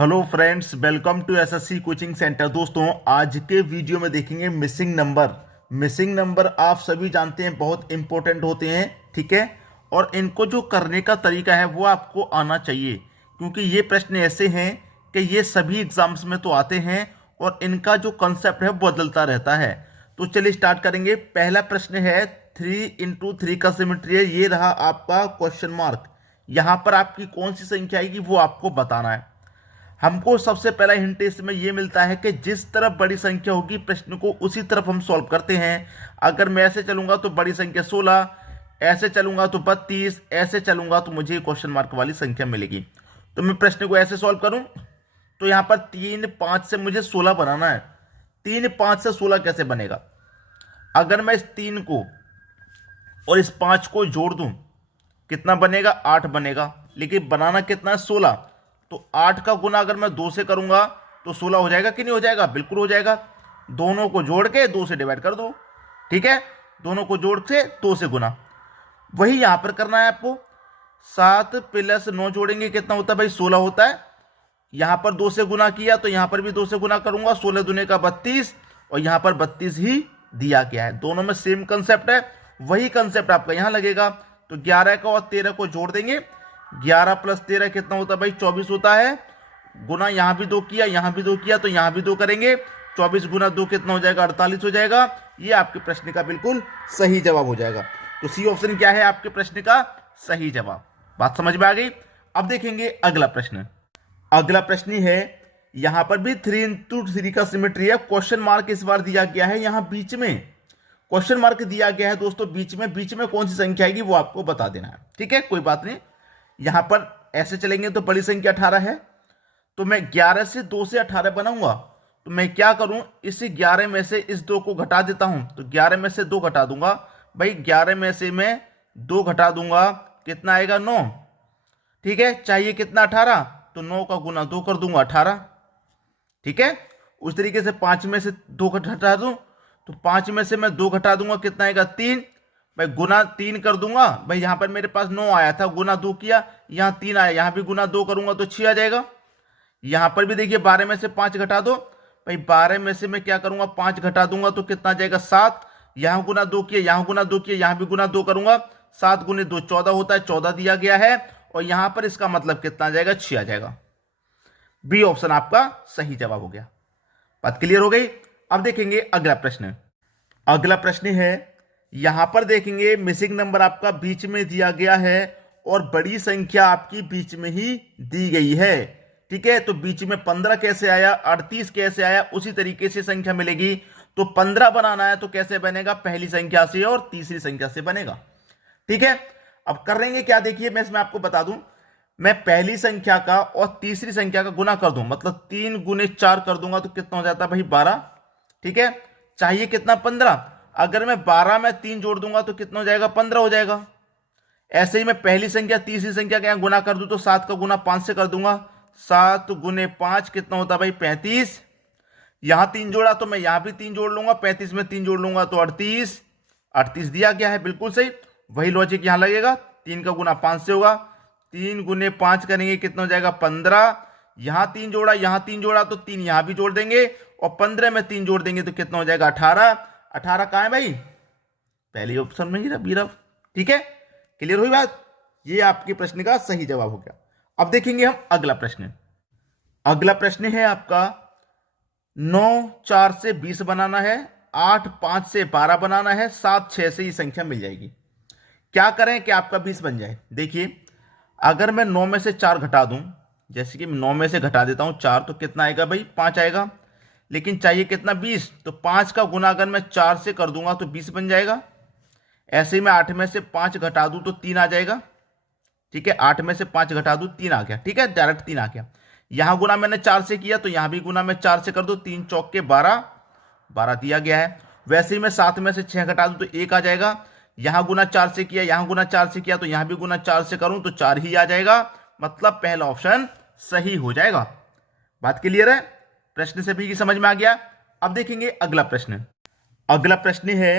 Hello friends, welcome to SSC coaching centre. दोस्तों, आज के वीडियो में देखेंगे मिसिंग नंबर आप सभी जानते हैं बहुत इंपॉर्टेंट होते हैं, ठीक है। और इनको जो करने का तरीका है वो आपको आना चाहिए, क्योंकि ये प्रश्न ऐसे हैं कि ये सभी एग्जाम्स में तो आते हैं और इनका जो कंसेप्ट है वो बदलता रहता है। तो चलिए स्टार्ट करेंगे। पहला प्रश्न है 3 × 3 का सिमेट्री है। ये रहा आपका क्वेश्चन मार्क। यहां पर आपकी कौन सी संख्या आएगी वो आपको बताना है। हमको सबसे पहला हिंट इसमें यह मिलता है कि जिस तरफ बड़ी संख्या होगी प्रश्न को उसी तरफ हम सॉल्व करते हैं। अगर मैं ऐसे चलूंगा तो बड़ी संख्या 16, ऐसे चलूंगा तो 32, ऐसे चलूंगा तो मुझे क्वेश्चन मार्क वाली संख्या मिलेगी। तो मैं प्रश्न को ऐसे सॉल्व करूं तो यहां पर 3 5 से मुझे 16 बनाना है। 3 5 से 16 कैसे बनेगा? अगर मैं इस 3 को और इस 5 को जोड़ दूं कितना बनेगा? 8 बनेगा। लेकिन बनाना कितना है? 16। तो 8 का गुना अगर मैं 2 से करूंगा तो 16 हो जाएगा कि नहीं हो जाएगा? बिल्कुल हो जाएगा। दोनों को जोड़ के 2 से डिवाइड कर दो, ठीक है। दोनों को जोड़ के 2 से गुना। वही यहां पर करना है आपको। 7 + 9 जोड़ेंगे कितना होता है भाई? 16 होता है। यहां पर 2 से गुना किया तो यहां पर भी 2 से गुना करूंगा। 16 दूने का 32 और यहां पर 32 ही दिया गया है। दोनों में सेम कंसेप्ट है, वही कंसेप्ट आपका यहां लगेगा। तो 11 को और 13 को जोड़ देंगे। 11 + 13 कितना होता है भाई? 24 होता है। गुना यहां भी 2 किया, यहां भी 2 किया, तो यहां भी 2 करेंगे। 24 × 2 कितना हो जाएगा? 48 हो जाएगा। ये आपके प्रश्न का बिल्कुल सही जवाब हो जाएगा। तो सी ऑप्शन क्या है आपके प्रश्न का सही जवाब? बात समझ में आ गई। अब देखेंगे अगला प्रश्न। अगला प्रश्न है, यहां पर भी 3 × 3 का सिमेट्री है। क्वेश्चन मार्क इस बार दिया गया है, यहां बीच में क्वेश्चन मार्क दिया गया है दोस्तों। बीच में कौन सी संख्या आएगी वो आपको बता देना है, ठीक है। कोई बात नहीं। यहां पर ऐसे चलेंगे तो बड़ी संख्या 18 है। तो मैं 11 से 2 से 18 बनाऊंगा। तो मैं क्या करूं, इस 11 में से इस 2 को घटा देता हूं। तो 11 में से 2 घटा दूंगा भाई। 11 में से मैं 2 घटा दूंगा, कितना आएगा? 9, ठीक है। चाहिए कितना? 18। तो 9 का गुना 2 कर दूंगा, 18, ठीक है। उस तरीके से 5 में से 2 घटा दूं तो 5 में से मैं 2 घटा दूंगा, कितना आएगा? 3 भाई। गुना 3 कर दूंगा भाई। यहां पर मेरे पास 9 आया था, गुना 2 किया, यहां 3 आया, यहां भी गुना 2 करूंगा तो 6 आ जाएगा। यहां पर भी देखिए 12 में से 5 घटा दो भाई। 12 में से मैं क्या करूंगा? 5 घटा दूंगा तो कितना आ जाएगा? 7। यहां गुना 2 किया, यहां गुना 2 किया, यहां भी गुना 2 करूंगा। 7 × 2 14 होता है, 14 दिया गया है। और यहां पर इसका मतलब कितना आ जाएगा? 6 आ जाएगा। बी ऑप्शन आपका सही जवाब हो गया। बात क्लियर हो गई। अब देखेंगे अगला प्रश्न। अगला प्रश्न है, यहां पर देखेंगे मिसिंग नंबर आपका बीच में दिया गया है और बड़ी संख्या आपकी बीच में ही दी गई है, ठीक है। तो बीच में 15 कैसे आया, 38 कैसे आया, उसी तरीके से संख्या मिलेगी। तो 15 बनाना है तो कैसे बनेगा? पहली संख्या से और तीसरी संख्या से बनेगा, ठीक है। अब करेंगे क्या, देखिए मैं इसमें आपको बता दूं। मैं पहली संख्या का और तीसरी संख्या का गुना कर दूं, मतलब 3 × 4 कर दूंगा तो कितना हो जाता है भाई? 12, ठीक है। चाहिए कितना? 15। अगर मैं 12 में 3 जोड़ दूंगा तो कितना हो जाएगा? 15 हो जाएगा। ऐसे ही मैं पहली संख्या तीसरी संख्या का यहां गुना कर दूं तो 7 का गुना 5 से कर दूंगा। 7 × 5 कितना होता है भाई? 35। यहां 3 जोड़ा तो मैं यहां भी 3 जोड़ लूंगा। 35 में 3 जोड़ लूंगा तो 38। 38 दिया गया है, बिल्कुल सही। वही लॉजिक यहां लगेगा। 3 का गुना 5 से होगा। 3 × 5 करेंगे, कितना हो जाएगा? 15। यहां 3 जोड़ा, यहां 3 जोड़ा तो 3 यहां भी जोड़ देंगे और 15 में 3 जोड़ देंगे तो कितना हो जाएगा? 18। 18 कहां है भाई? पहले ऑप्शन में ही रहा, ठीक है। क्लियर हुई बात? ये आपके प्रश्न का सही जवाब हो गया। अब देखेंगे हम अगला प्रश्न। अगला प्रश्न है आपका 9 4 से 20 बनाना है, 8 5 से 12 बनाना है, 7 6 से ये संख्या मिल जाएगी। क्या करें कि आपका 20 बन जाए? देखिए, अगर मैं 9 में से 4 घटा दूं, जैसे कि 9 में से घटा देता हूं 4, तो कितना आएगा भाई? 5 आएगा। लेकिन चाहिए कितना? 20। तो 5 का गुना अगर मैं 4 से कर दूंगा तो 20 बन जाएगा। ऐसे ही मैं 8 में से 5 घटा दूं तो 3 आ जाएगा, ठीक है। 8 में से 5 घटा दूं, 3 आ गया, ठीक है। डायरेक्ट 3 आ गया। यहां गुना मैंने 4 से किया तो यहां भी गुना मैं 4 से कर दूं। 3 चौक के 12, 12 दिया गया है। वैसे ही मैं 7 में से 6 घटा दूं तो 1 आ जाएगा। यहां गुना 4 से किया, यहां गुना 4 से किया तो यहां भी गुना 4 से करूं तो 4 ही आ जाएगा। मतलब पहला ऑप्शन सही हो जाएगा। बात क्लियर है? प्रश्न से भी समझ में आ गया। अब देखेंगे अगला प्रश्न। अगला प्रश्न है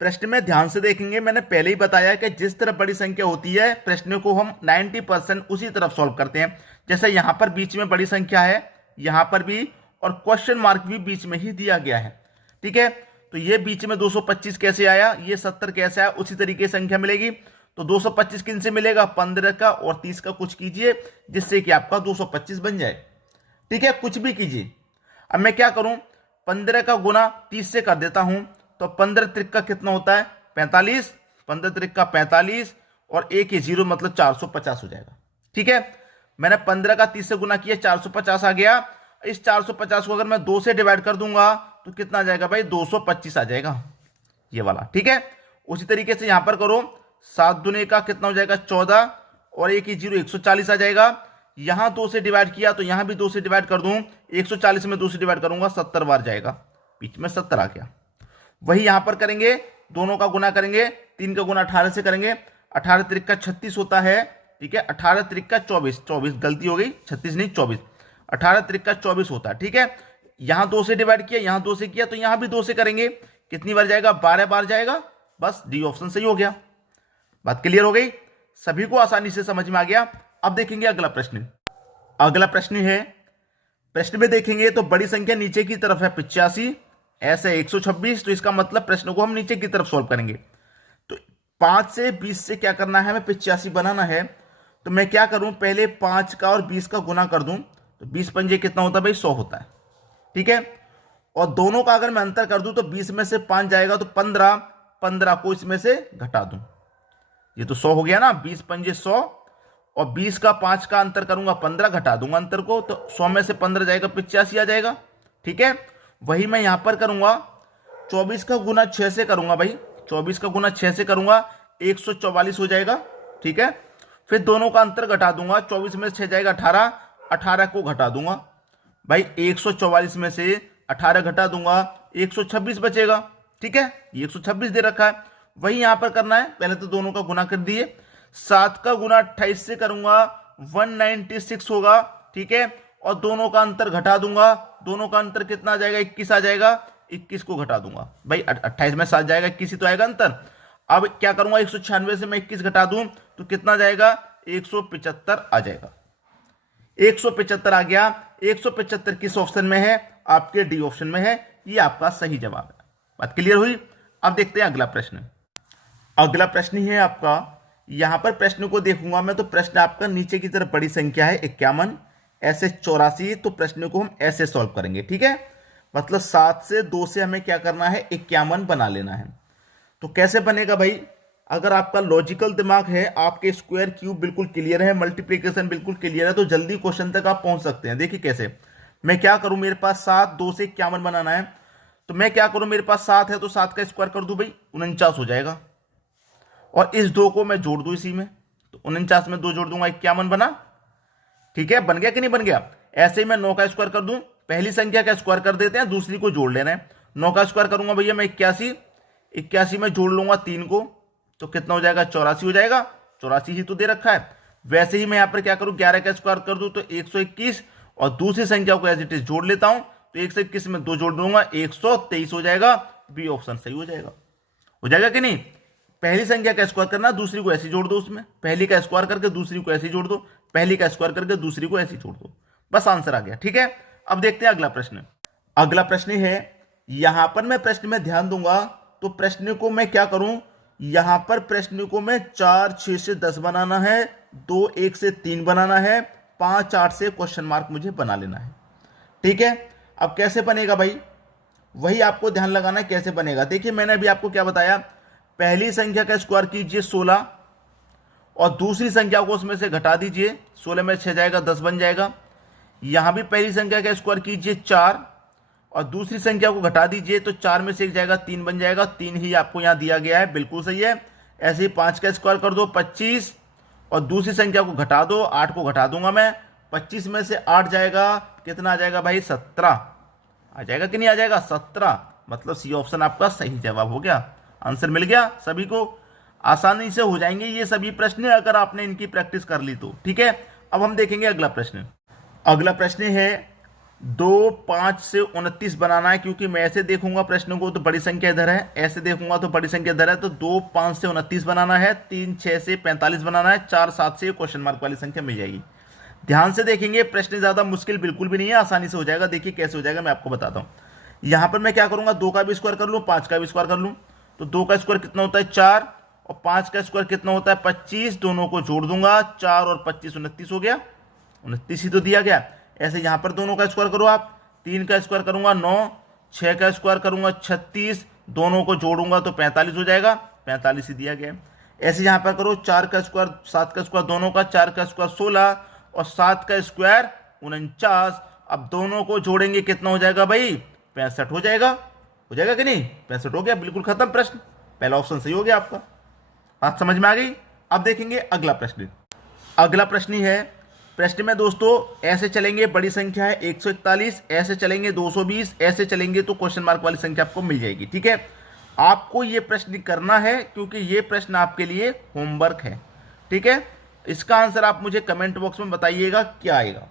प्रश्न में ध्यान से देखेंगे, मैंने पहले ही बताया कि जिस तरफ बड़ी संख्या होती है प्रश्न को हम 90% उसी तरफ सॉल्व करते हैं। जैसे यहां पर बीच में बड़ी संख्या है, यहां पर भी, और क्वेश्चन मार्क भी बीच में ही दिया गया है। ठीक है, तो ये बीच में 225 कैसे आया, ये 70 कैसे आया, उसी तरीके से संख्या मिलेगी। तो 225 किन से मिलेगा, 15 का और 30 का कुछ कीजिए जिससे कि आपका 225 बन जाए। ठीक है, कुछ भी कीजिए। अब मैं क्या करूं, 15 का गुना 30 से कर देता हूं, तो 15 त्रिक का कितना होता है, 45, 15 त्रिक का 45 और एक ही जीरो मतलब 450 हो जाएगा। ठीक है, मैंने 15 का 30 से गुना किया, 450 आ गया। इस 450 को अगर मैं 2 से डिवाइड कर दूंगा तो कितना आ जाएगा भाई, 225 आ जाएगा, ये वाला। ठीक है, उसी तरीके से यहां पर करो, 7 दुने का कितना हो जाएगा, 14 और एक ही जीरो 140 आ जाएगा। यहां 2 से डिवाइड किया तो यहां भी 2 से डिवाइड कर दूं, 140 में 2 से डिवाइड करूंगा 70 बार जाएगा, बीच में 70 आ गया। वही यहां पर करेंगे, दोनों का गुना करेंगे, 3 का गुना 18 से करेंगे, 18 त्रिक का 36 होता है। ठीक है, 18 त्रिक का 24, 24 गलती हो गई, 36 नहीं 24, 18 त्रिक का 24 होता है। ठीक है, यहां 2 से डिवाइड किया, यहां 2 से किया, तो यहां भी 2 से करेंगे, कितनी बार जाएगा, 12 बार जाएगा। बस डी ऑप्शन सही हो गया। बात क्लियर हो गई, सभी को आसानी से समझ में आ गया। अब देखेंगे अगला प्रश्न। अगला प्रश्न है, प्रश्न में देखेंगे तो बड़ी संख्या नीचे की तरफ है 85, ऐसे 126, तो इसका मतलब प्रश्न को हम नीचे की तरफ सॉल्व करेंगे। तो 5 से 20 से क्या करना है, हमें 85 बनाना है। तो मैं क्या करूं, पहले 5 का और 20 का गुना कर दूं, तो 20 पंजे कितना होता है भाई, 100 होता है। ठीक है, और दोनों का अगर मैं अंतर कर दूं तो 20 में से 5 जाएगा तो 15, 15 को इसमें से घटा दूं, ये तो 100 हो गया ना, 20 पंजे 100, और 20 का 5 का अंतर करूंगा 15, घटा दूंगा अंतर को, तो 100 में से 15 जाएगा 85 आ जाएगा। ठीक है, वही मैं यहां पर करूंगा, 24 का गुना 6 से करूंगा भाई, 24 का गुना 6 से करूंगा, 144 हो जाएगा। ठीक है, फिर दोनों का अंतर घटा दूंगा, 24 में से 6 जाएगा 18, 18 को घटा दूंगा भाई, 144 में से 18 घटा दूंगा, 126 बचेगा। ठीक है, ये 126 दे रखा है। वही यहां पर करना है, पहले तो दोनों का गुना कर दिए, 7 का गुना 28 से करूंगा, 196 होगा। ठीक है, और दोनों का अंतर घटा दूंगा, दोनों का अंतर कितना आ जाएगा, 21 आ जाएगा, 21 को घटा दूंगा भाई, 28 में 7 जाएगा, 21 ही तो आएगा अंतर। अब क्या करूंगा, 196 से मैं 21 घटा दूं तो कितना जाएगा, 175 आ जाएगा। 175 आ गया। 175 किस ऑप्शन में है, आपके डी ऑप्शन में है, ये आपका सही जवाब है। बात क्लियर हुई। अब देखते हैं अगला प्रश्न। अगला प्रश्न है आपका, यहां पर प्रश्न को देखूंगा मैं तो प्रश्न आपका नीचे की तरफ बड़ी संख्या है 51, ऐसे 84, तो प्रश्न को हम ऐसे सॉल्व करेंगे। ठीक है, मतलब 7 से 2 से हमें क्या करना है, 51 बना लेना है। तो कैसे बनेगा भाई, अगर आपका लॉजिकल दिमाग है, आपके स्क्वायर क्यूब बिल्कुल क्लियर है, मल्टीप्लिकेशन बिल्कुल क्लियर है, तो जल्दी क्वेश्चन तक आप पहुंच सकते हैं। देखिए कैसे, मैं क्या करूं, मेरे पास 7, 2 से 51 बनाना है, तो मैं क्या करूं, मेरे पास 7 है तो 7 का स्क्वायर कर दूं भाई, 49 हो जाएगा, और इस 2 को मैं जोड़ दूं इसी में, तो 49 में 2 जोड़ दूंगा, 51 बना। ठीक है, बन गया कि नहीं बन गया। ऐसे ही मैं 9 का स्क्वायर कर दूं, पहली संख्या का स्क्वायर कर देते हैं, दूसरी को जोड़ लेना है। 9 का स्क्वायर करूंगा भैया मैं 81, 81 में जोड़ लूंगा 3 को, तो कितना हो जाएगा, 84 हो जाएगा। 84 ही तो दे रखा है। वैसे ही मैं यहां पर क्या करूं, 11 का स्क्वायर कर दूं तो 121, और दूसरी संख्या को एज इट इज जोड़ लेता हूं, तो 121 में 2 जोड़ दूंगा, 123 हो जाएगा। बी ऑप्शन सही हो जाएगा। हो जाएगा कि नहीं। पहली संख्या का स्क्वायर करना, दूसरी को ऐसे जोड़ दो, उसमें पहली का स्क्वायर करके दूसरी को ऐसे जोड़ दो, पहली का स्क्वायर करके दूसरी को ऐसे जोड़ दो, बस आंसर आ गया। ठीक है, अब देखते हैं अगला प्रश्न। अगला प्रश्न है, यहां पर मैं प्रश्न में ध्यान दूंगा तो प्रश्न को मैं क्या करूं, यहां पर प्रश्न को मैं 4, 6 से 10 बनाना है, 2, 1 से 3 बनाना है, 5, 8 से क्वेश्चन मार्क मुझे बना लेना है। ठीक है, अब कैसे बनेगा भाई, वही आपको ध्यान लगाना है कैसे बनेगा। देखिए मैंने अभी आपको क्या बताया, पहली संख्या का स्क्वायर कीजिए 16, और दूसरी संख्या को उसमें से घटा दीजिए, 16 में 6 जाएगा, 10 बन जाएगा। यहां भी पहली संख्या का स्क्वायर कीजिए 4, और दूसरी संख्या को घटा दीजिए, तो 4 में से 1 जाएगा, 3 बन जाएगा। 3 ही आपको यहां दिया गया है, बिल्कुल सही है। ऐसे ही 5 का स्क्वायर कर दो 25, और दूसरी संख्या को घटा दो, 8 को घटा दूंगा मैं, 25 में से 8 जाएगा, कितना आ जाएगा भाई, 17 आ जाएगा कि नहीं आ जाएगा, 17। मतलब सी ऑप्शन आपका सही जवाब हो गया। आंसर मिल गया सभी को। आसानी से हो जाएंगे ये सभी प्रश्न अगर आपने इनकी प्रैक्टिस कर ली तो। ठीक है, अब हम देखेंगे अगला प्रश्न। अगला प्रश्न है, 2 5 से 29 बनाना है, क्योंकि मैं ऐसे देखूंगा प्रश्न को तो बड़ी संख्या इधर है, ऐसे देखूंगा तो बड़ी संख्या इधर है, तो 2 5 से 29 बनाना है, 3 6 से 45 बनाना है, 4 7 से क्वेश्चन मार्क वाली संख्या मिल जाएगी। ध्यान से देखेंगे, प्रश्न ज्यादा मुश्किल बिल्कुल भी नहीं है, आसानी से हो जाएगा। देखिए कैसे हो जाएगा, मैं आपको बताता हूं। यहां पर मैं क्या करूंगा, 2 का भी स्क्वायर कर लूं, 5 का भी स्क्वायर कर लूं, तो 2 का स्क्वायर कितना होता है 4, और 5 का स्क्वायर कितना होता है 25, दोनों को जोड़ दूंगा, 4 और 25 29 हो गया, 29 ही तो दिया गया। ऐसे यहां पर दोनों का स्क्वायर करो आप, 3 का स्क्वायर करूंगा 9, 6 का स्क्वायर करूंगा 36, दोनों को जोड़ूंगा तो 45 हो जाएगा, 45 ही दिया गया। ऐसे यहां पर करो, 4 का स्क्वायर 7 का स्क्वायर दोनों का, 4 का स्क्वायर 16 और 7 का स्क्वायर 49। अब दोनों को जोड़ेंगे कितना हो जाएगा भाई, 65 हो जाएगा कि नहीं, 65 हो गया, बिल्कुल खत्म प्रश्न। पहला ऑप्शन सही हो गया आपका। बात समझ में आ गई। अब देखेंगे अगला प्रश्न। अगला प्रश्न ही है, प्रश्न में दोस्तों ऐसे चलेंगे, बड़ी संख्या है 141, ऐसे चलेंगे 220, ऐसे चलेंगे तो क्वेश्चन मार्क वाली संख्या आपको मिल जाएगी। ठीक है, आपको ये प्रश्न करना है क्योंकि ये प्रश्न आपके लिए होमवर्क है। ठीक है, इसका आंसर आप मुझे कमेंट बॉक्स में बताइएगा क्या आएगा।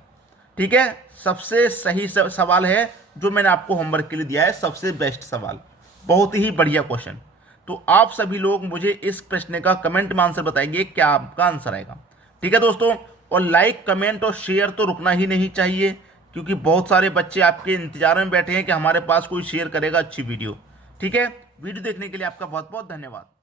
ठीक है, सबसे सही सवाल है जो मैंने आपको होमवर्क के लिए दिया है, सबसे बेस्ट सवाल, बहुत ही बढ़िया क्वेश्चन। तो आप सभी लोग मुझे इस प्रश्न का कमेंट में आंसर बताएंगे क्या आपका आंसर आएगा। ठीक है दोस्तों, और लाइक कमेंट और शेयर तो रुकना ही नहीं चाहिए, क्योंकि बहुत सारे बच्चे आपके इंतजार में बैठे हैं कि हमारे पास कोई शेयर करेगा अच्छी वीडियो। ठीक है, वीडियो देखने के लिए आपका बहुत बहुत धन्यवाद।